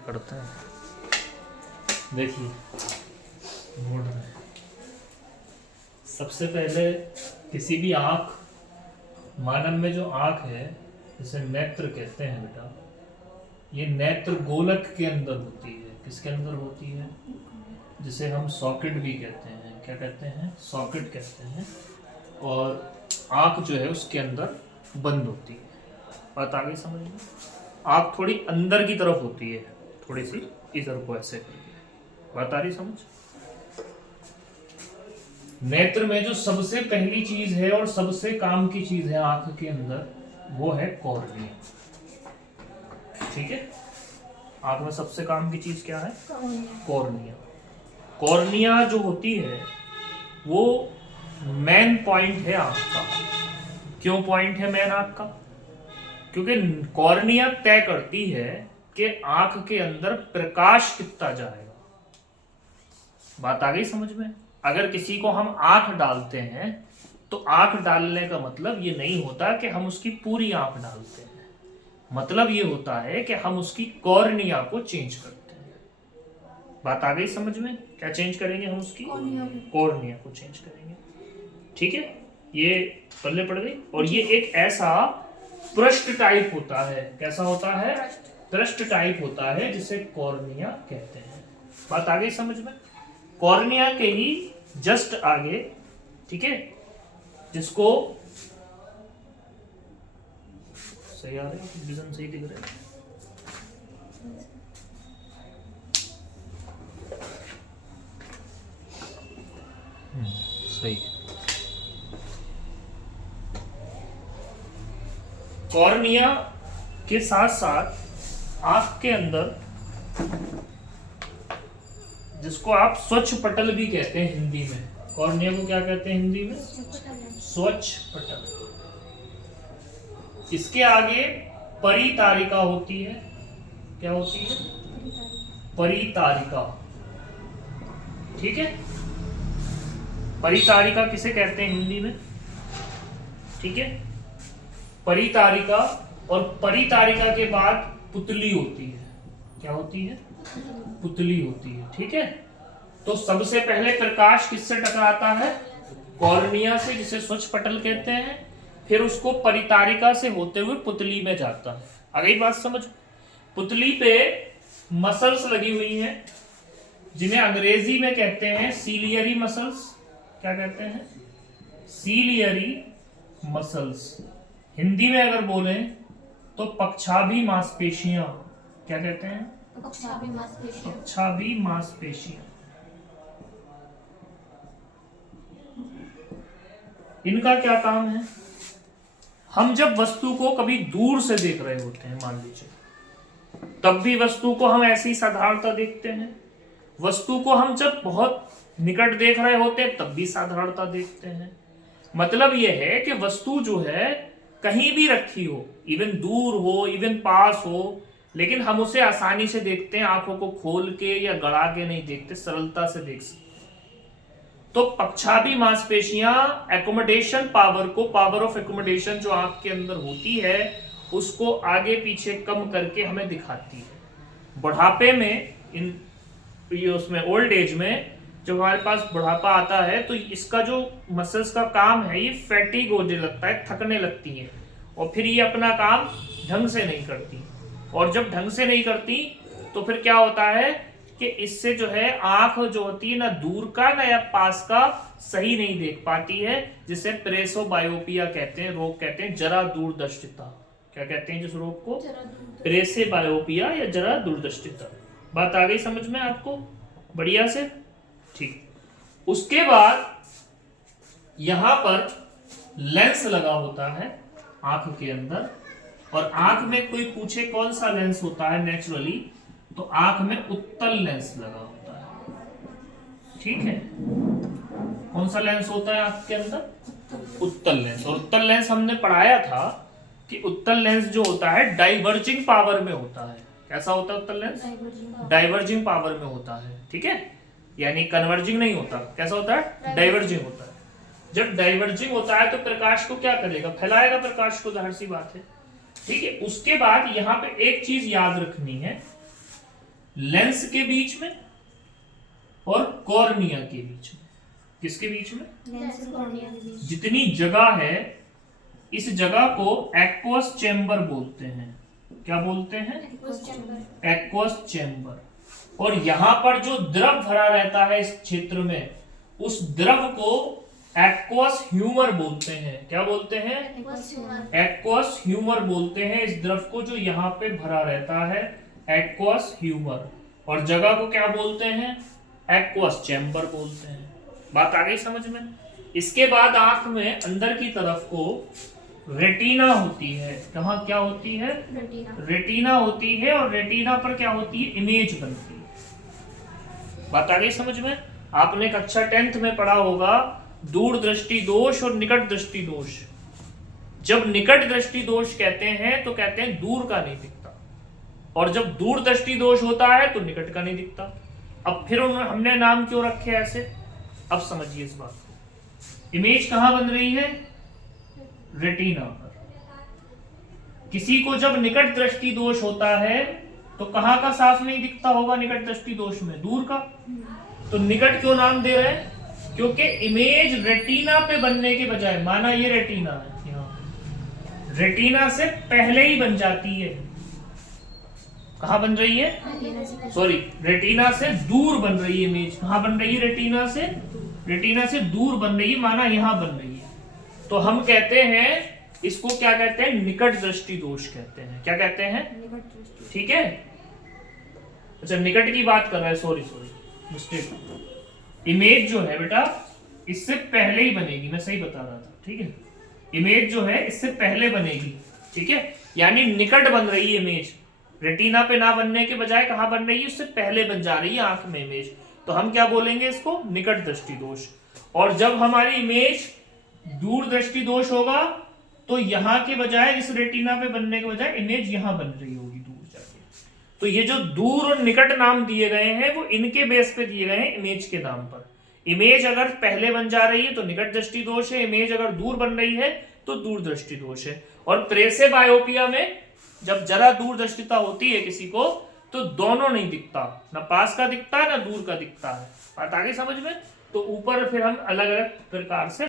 करते हैं। देखिए मोड़ में सबसे पहले किसी भी आँख, मानव में जो आँख है जिसे नेत्र कहते हैं बेटा, ये नेत्र गोलक के अंदर होती है। किसके अंदर होती है? जिसे हम सॉकेट भी कहते हैं। क्या कहते हैं? सॉकेट कहते हैं। और आँख जो है उसके अंदर बंद होती है। बात आ गई समझ में? आँख थोड़ी अंदर की तरफ होती है, थोड़ी सी इधर को ऐसे करके। बात आ रही समझ? नेत्र में जो सबसे पहली चीज है और सबसे काम की चीज है आंख के अंदर, वो है कॉर्निया। ठीक है? आंख में सबसे काम की चीज क्या है? कॉर्निया। कॉर्निया जो होती है वो मेन पॉइंट है आंख का। क्यों पॉइंट है मेन आंख का? क्योंकि कॉर्निया तय करती है कि आंख के अंदर प्रकाश कितना जाएगा। बात आ गई समझ में? अगर किसी को हम आंख डालते हैं तो आंख डालने का मतलब ये नहीं होता कि हम उसकी पूरी आंख डालते हैं। मतलब ये होता है कि हम उसकी कॉर्निया को चेंज करते हैं। बात आ गई समझ में? क्या चेंज करेंगे हम? उसकी कॉर्निया को चेंज करेंगे। ठीक है? ये पल्ले पड़ गई। और ये एक ऐसा पृष्ठ टाइप होता है। कैसा होता है? पृष्ठ टाइप होता है जिसे कॉर्निया कहते हैं। बात आ गई समझ में? कॉर्निया के ही जस्ट आगे, ठीक है, जिसको सही आ रहा है, विजन सही दिख रहा है। सही। कॉर्निया के साथ साथ आंख के अंदर, जिसको आप स्वच्छ पटल भी कहते हैं हिंदी में, कॉर्निया को क्या कहते हैं हिंदी में? स्वच्छ पटल। इसके आगे परितारिका होती है। क्या होती है? परितारिका। ठीक है? परितारिका किसे कहते हैं हिंदी में? ठीक है? परितारिका। और परितारिका के बाद पुतली होती है। क्या होती है? पुतली होती है। ठीक है? तो सबसे पहले प्रकाश किससे टकराता है? कॉर्निया से, जिसे स्वच्छ पटल कहते हैं। फिर उसको परितारिका से होते हुए पुतली में जाता है। आ गई बात समझ? पुतली पे मसल्स लगी हुई हैं, जिन्हें अंग्रेजी में कहते हैं सीलियरी मसल्स। क्या कहते हैं? Ciliary muscles. हिंदी में अगर बोले तो पक्षाभी मांसपेशियां। क्या कहते हैं? पक्षाभी मांसपेशियां। इनका क्या काम है? हम जब वस्तु को कभी दूर से देख रहे होते हैं, मान लीजिए, तब भी वस्तु को हम ऐसी साधारणता देखते हैं। वस्तु को हम जब बहुत निकट देख रहे होते हैं तब भी साधारणता देखते हैं। मतलब यह है कि वस्तु जो है कहीं भी रखी हो, इवन दूर हो, इवन पास हो, लेकिन हम उसे आसानी से देखते हैं। आंखों को खोल के या गड़ा के नहीं देखते, सरलता से देख सकते। तो पक्षाभी मांसपेशियां एकोमोडेशन पावर को, पावर ऑफ एकोमोडेशन जो आंख के अंदर होती है, उसको आगे पीछे कम करके हमें दिखाती है। बुढ़ापे में, इन ये उसमें ओल्ड एज में जब हमारे पास बुढ़ापा आता है तो इसका जो मसल्स का काम है, ये फैटिग होने लगता है, थकने लगती है, और फिर ये अपना काम ढंग से नहीं करती। और जब ढंग से नहीं करती तो फिर क्या होता है कि इससे जो है आंख जो होती है ना दूर का ना या पास का सही नहीं देख पाती है, जिसे प्रेसोबायोपिया कहते हैं, रोग कहते हैं, जरा दूरदर्शिता। क्या कहते हैं जिस रोग को? प्रेसोबायोपिया या जरा दूरदर्शिता। बात आ गई समझ में आपको? बढ़िया से? ठीक। उसके बाद यहां पर लेंस लगा होता है आंख के अंदर। और आंख में कोई पूछे कौन सा लेंस होता है नेचुरली, तो आंख में उत्तल लेंस लगा होता है। ठीक है? कौन सा लेंस होता है आंख के अंदर? उत्तल लेंस। और उत्तल लेंस हमने पढ़ाया था कि उत्तल लेंस जो होता है डाइवर्जिंग पावर में होता है। कैसा होता है उत्तल लेंस? डाइवर्जिंग पावर में होता है। ठीक है? यानी कन्वर्जिंग नहीं होता। कैसा होता है? डाइवर्जिंग होता है। जब डाइवर्जिंग होता है तो प्रकाश को क्या करेगा? फैलाएगा प्रकाश को, जाहिर सी बात है। ठीक है? उसके बाद यहां पे एक चीज याद रखनी है लेंस के बीच में और कॉर्निया के बीच में। किसके बीच में? लेंस और कॉर्निया के बीच। जितनी जगह है इस जगह को एक्वस चेंबर बोलते हैं। क्या बोलते हैं? Aqueous chamber. और यहां पर जो द्रव भरा रहता है इस क्षेत्र में, उस द्रव को एक्वस ह्यूमर बोलते हैं। क्या बोलते हैं? एक्वस ह्यूमर बोलते हैं इस द्रव को जो यहाँ पे भरा रहता है, एक्वस ह्यूमर। और जगह को क्या बोलते हैं? एक्वस चेंबर बोलते हैं। बात आ गई समझ में? इसके बाद आंख में अंदर की तरफ को रेटिना होती है। कहाँ क्या होती है? रेटिना होती है। और रेटिना पर क्या होती है? इमेज बनती है। बात आ गई समझ में? आपने कक्षा 10th में पढ़ा होगा दूर दृष्टि दोष और निकट दृष्टि दोष। जब निकट दृष्टि दोष कहते हैं तो कहते हैं दूर का नहीं दिखता, और जब दूर दृष्टि दोष होता है तो निकट का नहीं दिखता। अब फिर हमने नाम क्यों रखे ऐसे? अब समझिए इस बात को। इमेज कहां बन रही है? रेटिना पर। किसी को जब निकट दृष्टि दोष होता है तो कहां का साफ नहीं दिखता होगा? निकट दृष्टि दोष में दूर का। तो निकट क्यों नाम दे रहे हैं? क्योंकि इमेज रेटिना पे बनने के बजाय, माना ये रेटिना है, यहाँ रेटिना से पहले ही बन जाती है। कहां बन रही है? सॉरी, रेटिना से दूर बन रही है इमेज। कहां बन रही है? रेटिना से, रेटिना से दूर बन रही है, माना यहां बन रही है। तो हम कहते हैं इसको, क्या कहते हैं? निकट दृष्टि दोष कहते हैं। क्या कहते हैं? ठीक है। अच्छा, निकट की बात कर रहा है, सॉरी मिस्टेक। इमेज जो है बेटा इससे पहले ही बनेगी, मैं सही बता रहा था, ठीक है। इमेज जो है इससे पहले बनेगी, ठीक है। यानी निकट बन रही है इमेज, रेटिना पे ना बनने के बजाय कहां बन रही है? उससे पहले बन जा रही है आंख में इमेज। तो हम क्या बोलेंगे इसको? निकट दृष्टि दोष। और जब हमारी इमेज दूर दृष्टि दोष होगा तो यहां के बजाय, इस रेटिना पे बनने के बजाय इमेज यहां बन रही होगी दूर जाके। तो ये जो दूर और निकट नाम दिए गए हैं वो इनके बेस पे दिए गए हैं, इमेज के नाम पर। इमेज अगर पहले बन जा रही है तो निकट दृष्टि दोष है, इमेज अगर दूर बन रही है तो दूर दृष्टि दोष है। और प्रेसेबायोपिया में जब जरा दूर दृष्टिता होती है किसी को तो दोनों नहीं दिखता, ना पास का दिखता है ना दूर का दिखता है। बात आ गई समझ में? तो ऊपर फिर हम अलग अलग प्रकार से